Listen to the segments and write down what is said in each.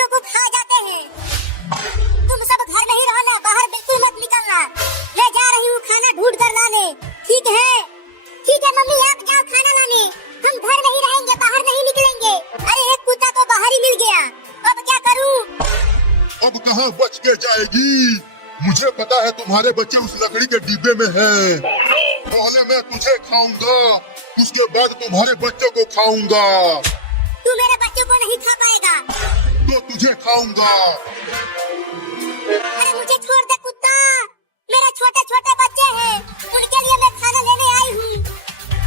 बिल्लियों को खा जाते हैं। तुम सब घर में ही रहना, बाहर बिल्कुल मत निकलना। मैं जा रही हूँ खाना ढूंढ कर लाने। ठीक है? ठीक है मम्मी, आप जाओ खाना लाने। हम घर में ही रहेंगे, बाहर नहीं निकलेंगे। अरे एक कुत्ता तो बाहर ही मिल गया, अब क्या करूँ? अब कहाँ बच के जाएगी? मुझे पता है तुम्हारे बच्चे उस लकड़ी के डिब्बे में हैं। पहले मैं तुझे खाऊंगा, उसके बाद तुम्हारे बच्चों को खाऊंगा। तू मेरे बच्चों को नहीं खा पाएगा। तो तुझे खाऊंगा। अरे मुझे छोड़ दे कुत्ता, मेरे छोटे छोटे बच्चे हैं, उनके लिए मैं खाना लेने आई हूँ।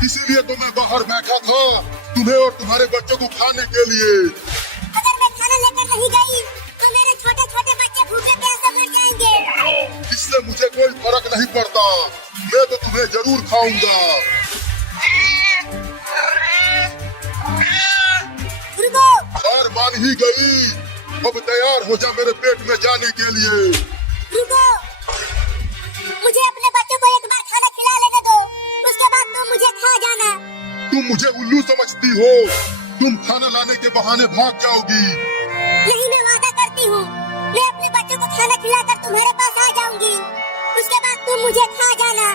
इसीलिए तो मैं बाहर बैठा था, तुम्हें और तुम्हारे बच्चों को खाने के लिए। अगर मैं खाना लेकर नहीं गई तो मेरे छोटे छोटे बच्चे भूखे प्यासे मर जाएंगे। इससे मुझे कोई फर्क नहीं पड़ता, मैं तो तुम्हें जरूर खाऊंगा। रुको। हार मान ही गई, अब तैयार हो जा मेरे पेट में जाने के लिए। रुको, मुझे अपने बच्चों को एक बार खाना खिला लेने दो, उसके बाद तुम मुझे खा जाना। तुम मुझे उल्लू समझती हो? तुम खाना लाने के बहाने भाग जाओगी। नहीं, मैं वादा करती हूँ, मैं अपने बच्चों को खाना खिलाकर तुम्हारे पास आ जाऊंगी, उसके बाद तुम मुझे खा जाना।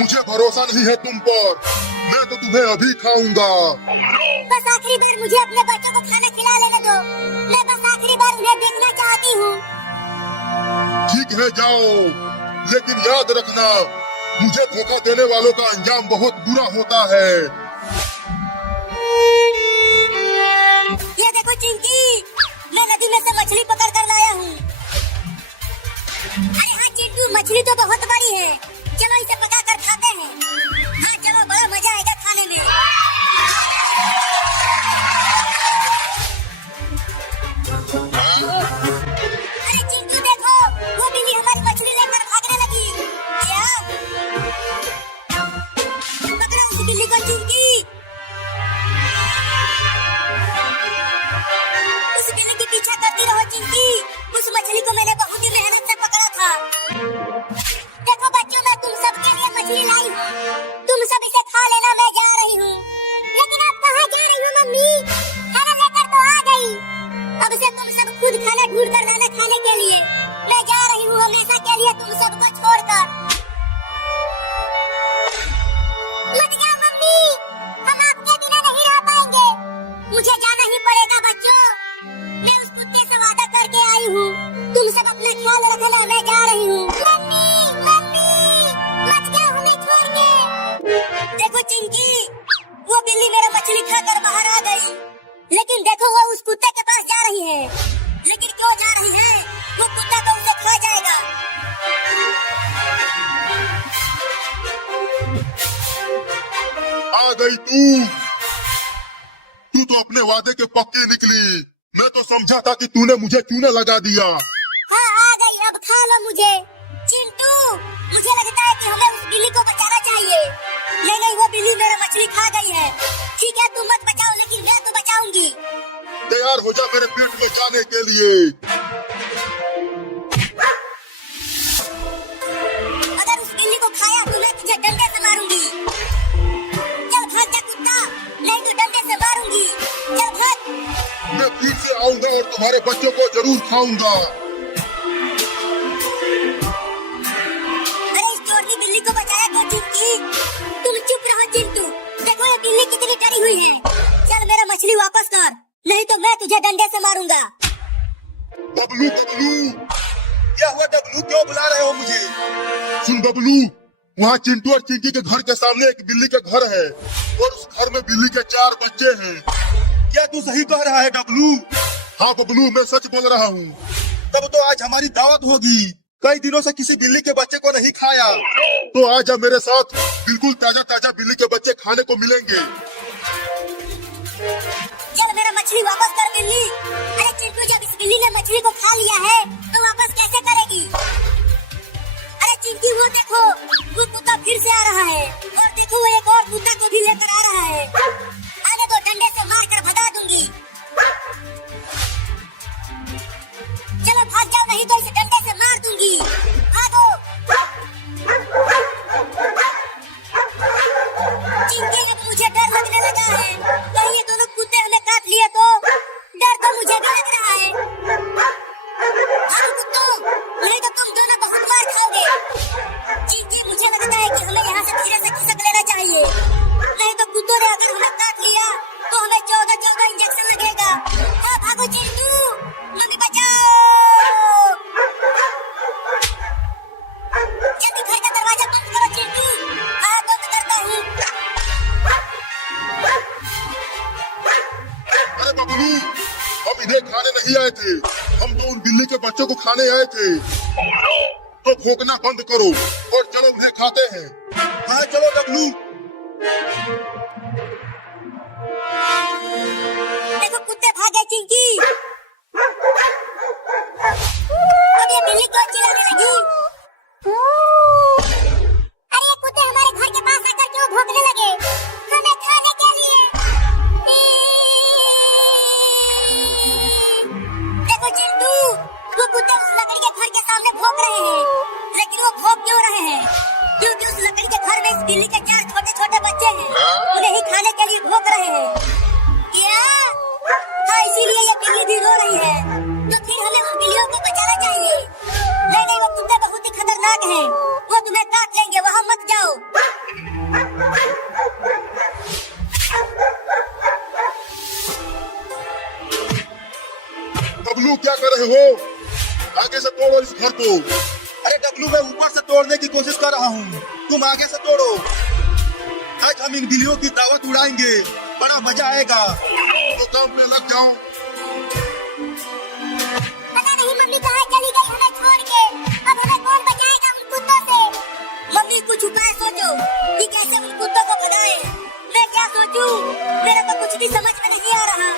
मुझे भरोसा नहीं है तुम पर, मैं तो तुम्हें अभी खाऊंगा। बस आखिरी बार मुझे अपने बच्चों को खाना खिला लेने दो, मैं बस आखिरी बार उन्हें देखना चाहती हूँ। ठीक है जाओ, लेकिन याद रखना, मुझे धोखा देने वालों का अंजाम बहुत बुरा होता है। ये देखो चिंकी, मैं नदी में से मछली पकड़ कर लाया हूँ। अरे हाँ चिंटू, मछली तो बहुत बड़ी है, चलो इसे पका कर खाते हैं। हाँ चलो, बड़ा मजा आएगा खाने में। अरे चिंटू देखो, वो बिल्ली हमारी मछली लेकर भागने लगी। क्या? पकड़ो उस बिल्ली को चिंकी। उस बिल्ली के पीछा करती रहो चिंकी, उस मछली को मैंने बहुत ही मेहनत से पकड़ा था। देखो बच्चों, मैं तुम सबके लिए मछली लाई हूँ, तुम सब इसे खा लेना, मैं जा रही हूँ। लेकिन आप कहाँ जा रही हो मम्मी? खाना लेकर तो आ गई, अब से तुम सब खुद खाना ढूंढ कर लाना खाने के लिए। मैं जा रही हूँ हमेशा के लिए तुम सबको छोड़कर। मत जाओ मम्मी, हम आपके बिना नहीं रह पाएंगे। मुझे जाना ही पड़ेगा बच्चों, मैं उस कुत्ते से वादा करके आई हूँ। तुम सब अपना ख्याल रखना, मैं जा रही हूँ। मम्मी मम्मी, मत जाओ हमें छोड़ के। देखो चिंकी, वो बिल्ली मेरा मछली खाकर बाहर आ गई, लेकिन देखो वो उस कुत्ते के पास जा रही है। लेकिन क्यों जा रही है? वो कुत्ता तो उसे खा जाएगा। आ गई तू तो अपने वादे के पक्के निकली। मैं तो समझा था कि तूने मुझे चूने लगा दिया। हाँ आ गई, अब खा लो मुझे। चिंटू, मुझे लगता है कि हमें उस बिल्ली को बचाना चाहिए। नहीं, वो बिल्ली मेरा मछली खा गई है। ठीक है, तुम मत बचाओ, लेकिन मैं तो बचाऊंगी। तैयार हो जा मेरे पेट में जाने के लिए। अगर उस बिल्ली को खाया तो मैं तुझे डंडे से मारूंगी। चल भाग जा कुत्ता, नहीं तो डंडे से मारूंगी। चल भाग। मैं फिर से आऊंगा और तुम्हारे बच्चों को जरूर खाऊंगा। अरे इस चोरनी बिल्ली को बचाया क्यों चिंकी? तुम चुप रहो चिंटू, देखो ये बिल्ली कितनी डरी हुई है। चल मेरा मछली वापस कर, नहीं तो मैं तुझे डंडे से मारूंगा। बबलू बबलू, क्या हुआ डबलू, क्यों बुला रहे हो मुझे? सुन बबलू, वहाँ चिंटू और चिंकी के घर के सामने एक बिल्ली का घर है और उस घर में बिल्ली के 4 बच्चे हैं। क्या तू सही कह रहा है डबलू? हाँ बबलू, मैं सच बोल रहा हूँ। तब तो आज हमारी दावत होगी। कई दिनों से किसी बिल्ली के बच्चे को नहीं खाया, तो आज मेरे साथ बिल्कुल ताजा ताजा बिल्ली के बच्चे खाने को मिलेंगे। चल मेरा मछली वापस कर बिल्ली। अरे चिंटू, जब इस बिल्ली ने मछली को खा लिया है तो वापस कैसे करेगी? अरे चिंकी, वो देखो, वो कुत्ता फिर से आ रहा है, और देखो वो एक और कुत्ता को भी लेकर आ रहा है। आने दो, डंडे से मार कर भगा दूंगी। चलो भाग जाओ, नहीं तो इसे डंडे से मार दूंगी। भागो। चिंकी, अब मुझे डर लगने लगा है, कहीं ये दोनों कुत्ते हमें काट लिए तो। डर तो मुझे भी लग रहा है। आए थे, हम तो उन बिल्ली के बच्चों को खाने आए थे। तो भौंकना बंद करो और चलो उन्हें खाते हैं। हाँ चलो डब्लू। देखो कुत्ते भागे चिंकी। अब ये बिल्ली क्यों चिल्लाने लगी? अरे ये कुत्ते हमारे घर के पास आकर क्यों भौंकने लगे? हमें खाने के लिए। देखो चिंटू, वो कुत्ते उस लकड़ी के घर के सामने भौंक रहे हैं, लेकिन वो भौंक क्यों रहे हैं? क्योंकि उस लकड़ी के घर में इस बिल्ली के 4 छोटे-छोटे बच्चे हैं, उन्हें ही खाने के लिए भौंक रहे हैं। क्या? हाँ, इसीलिए ये बिल्ली भी रो रही है। तो फिर हमें उन बिल्लियों को बचाना चाहिए। नहीं, वो कुत्ते बहुत ही खतरनाक हैं, वो तुम्हें काट लेंगे, वहाँ मत जाओ। डब्लू क्या कर रहे हो? आगे से तोड़ो इस घर को। अरे डब्लू, मैं ऊपर से तोड़ने की कोशिश कर रहा हूँ, तुम आगे से तोड़ो। आज हम इन बिल्लियों की दावत उड़ाएंगे, बड़ा मजा आएगा। तो काम पे लग जाओ। पता नहीं मम्मी कहाँ चली गई हमें छोड़ के। अब हमें कौन बचाएगा उन कुत्तों से? मम्मी कुछ उपाय सोचो कि कैसे उन कुत्तों को भगाएं। मैं क्या सोचूं? मेरा तो कुछ भी समझ में नहीं आ रहा।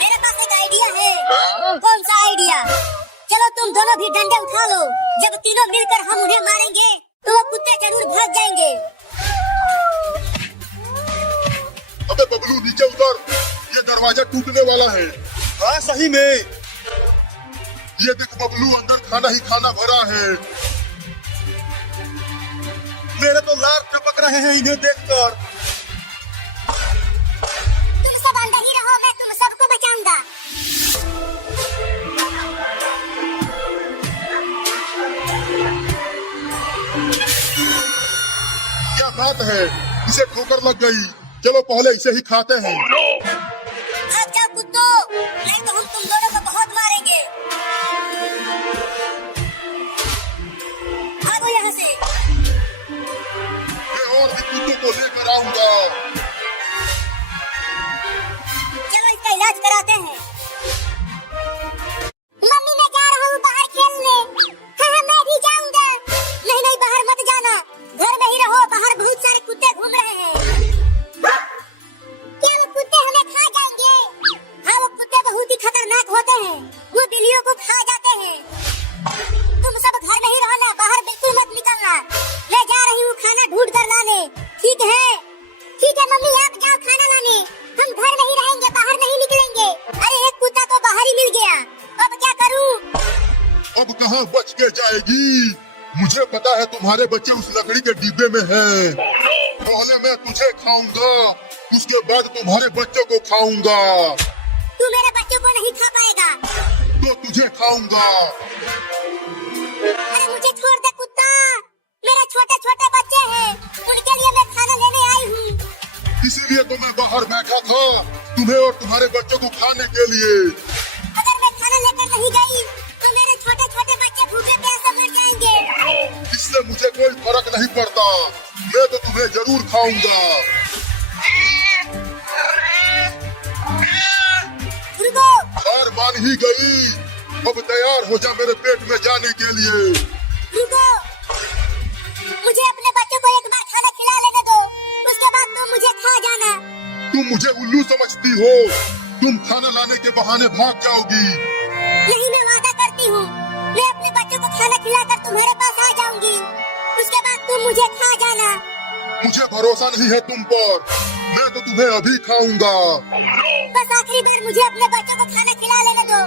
मेरे पास एक आइडिया है। कौन सा आइडिया? चलो तुम दोनों भी डंडे उठा लो। जब तीनों मिलकर हम उन्हें मारेंगे तो वो कुत्ते जरूर भाग जाएंगे। अबे बबलू नीचे उतर, ये दरवाजा टूटने वाला है। हाँ सही में। ये देख बबलू, अंदर खाना ही खाना भरा है। मेरे तो लार टपक रहे हैं इन्हें देखकर। तुम सब अंदर ही रहो, मैं तुम सबको बचाऊंगा। क्या बात है, इसे ठोकर लग गई। चलो पहले इसे ही खाते हैं। भाग जाओ कुत्तों, नहीं तो हम तुम दोनों को बहुत मारेंगे। भागो यहाँ से। मैं और भी कुत्तों को लेकर आऊंगा। चलो इसका इलाज कराते हैं। मम्मी मैं जा रहा हूँ बाहर खेलने। हाँ मैं भी जाऊंगा। नहीं बाहर मत जाना, घर में ही रहो, बाहर बहुत सारे कुत्ते घूम रहे हैं। क्या वो कुत्ते हमें खा जाएंगे? हाँ वो कुत्ते बहुत ही खतरनाक होते हैं, वो बिल्लियों को खा जाते हैं। तुम सब घर में ही रहना, बाहर बिल्कुल मत निकलना। मैं जा रही हूँ खाना ढूंढ कर लाने। ठीक है? ठीक है मम्मी, आप जाओ खाना लाने, हम घर में ही रहेंगे, बाहर नहीं निकलेंगे। अरे एक कुत्ता तो बाहर ही मिल गया, अब क्या करूँ? अब कहाँ बच के जाएगी? मुझे पता है तुम्हारे बच्चे उस लकड़ी के डिब्बे में हैं। पहले मैं तुझे खाऊंगा, उसके बाद तुम्हारे बच्चों को खाऊंगा। तू मेरे बच्चों को नहीं खा पाएगा। तो तुझे खाऊंगा। अरे मुझे छोड़ दे कुत्ता, मेरे छोटे छोटे बच्चे हैं, उनके लिए मैं खाना लेने आई हूँ। इसीलिए तो मैं बाहर बैठा था, तुम्हें और तुम्हारे बच्चों को खाने के लिए। अगर मैं खाना लेकर नहीं गई तो मेरे छोटे छोटे बच्चे भूखे प्यासे मर जाएंगे। इससे मुझे कोई फर्क नहीं पड़ता, मैं तो तुम्हें जरूर खाऊंगा। रुको। हार मान ही गई, अब तैयार हो जा मेरे पेट में जाने के लिए। रुको, मुझे अपने बच्चों को एक बार खाना खिला लेने दो, उसके बाद तुम मुझे खा जाना। तुम मुझे उल्लू समझती हो? तुम खाना लाने के बहाने भाग जाओगी। नहीं, मैं वादा करती हूँ, मैं अपने बच्चों को खाना खिलाकर तुम्हारे पास आ जाऊंगी, उसके बाद तुम मुझे खा जाना। मुझे भरोसा नहीं है तुम पर, मैं तो तुम्हें अभी खाऊंगा। बस आखिरी बार मुझे अपने बच्चों को खाना खिला लेने दो,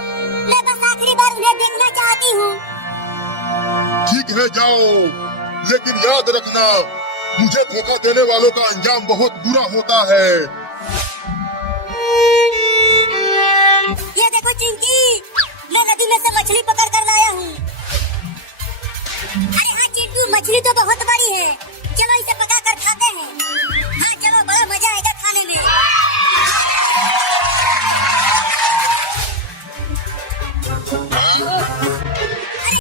मैं बस आखिरी बार उन्हें देखना चाहती हूँ। ठीक है जाओ, लेकिन याद रखना, मुझे धोखा देने वालों का अंजाम बहुत बुरा होता है।